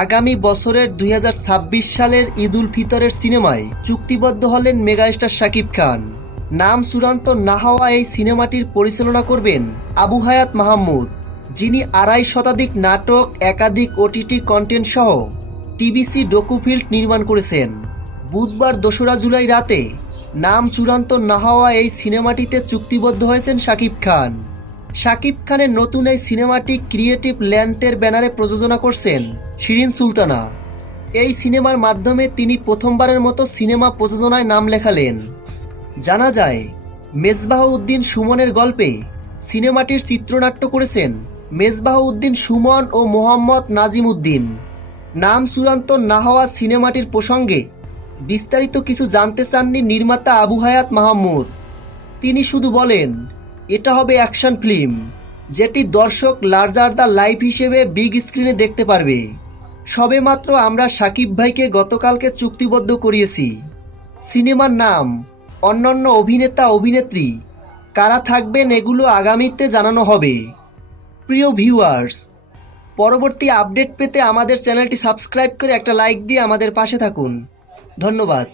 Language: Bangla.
আগামী বছরের দুই হাজার ছাব্বিশ সালের ঈদ উল ফিতরের সিনেমায় চুক্তিবদ্ধ হলেন মেগাস্টার শাকিব খান। নাম চূড়ান্ত না হওয়া এই সিনেমাটির পরিচালনা করবেন আবু হায়াত মাহমুদ, যিনি আড়াই শতাধিক নাটক, একাধিক ওটিটি কন্টেন্ট সহ টিবিসি ডকুফিল্ড নির্মাণ করেছেন। বুধবার দোসরা জুলাই রাতে নাম চূড়ান্ত না হওয়া এই সিনেমাটিতে চুক্তিবদ্ধ হয়েছেন শাকিব খান। শাকিব খানের নতুন এই সিনেমাটি ক্রিয়েটিভ ল্যান্ডের ব্যানারে প্রযোজনা করছেন শিরিন সুলতানা। এই সিনেমার মাধ্যমে তিনি প্রথমবারের মতো সিনেমা প্রযোজনায় নাম লেখালেন। জানা যায় মেজবাহ উদ্দিন সুমনের গল্পে সিনেমাটির চিত্রনাট্য করেছেন মেজবাহ উদ্দিন সুমন ও মোহাম্মদ নাজিম উদ্দিন নাম চূড়ান্ত না হওয়া সিনেমাটির প্রসঙ্গে বিস্তারিত কিছু জানতে চাননি নির্মাতা আবু হায়াত মাহমুদ। তিনি শুধু বলেন এটা হবে অ্যাকশন ফিল্ম, যেটি দর্শক লার্জার দ্য লাইফ হিসেবে বিগ স্ক্রিনে দেখতে পারবে। সবেমাত্র আমরা সাকিব ভাইকে গতকালকে চুক্তিবদ্ধ করিয়েছি। সিনেমার নাম, অন্যান্য অভিনেতা, অভিনেত্রী, কারা থাকবেন এগুলো আগামীতে জানানো হবে। প্রিয় ভিউয়ার্স, পরবর্তী আপডেট পেতে আমাদের চ্যানেলটি সাবস্ক্রাইব করে একটা লাইক দিয়ে আমাদের পাশে থাকুন। ধন্যবাদ।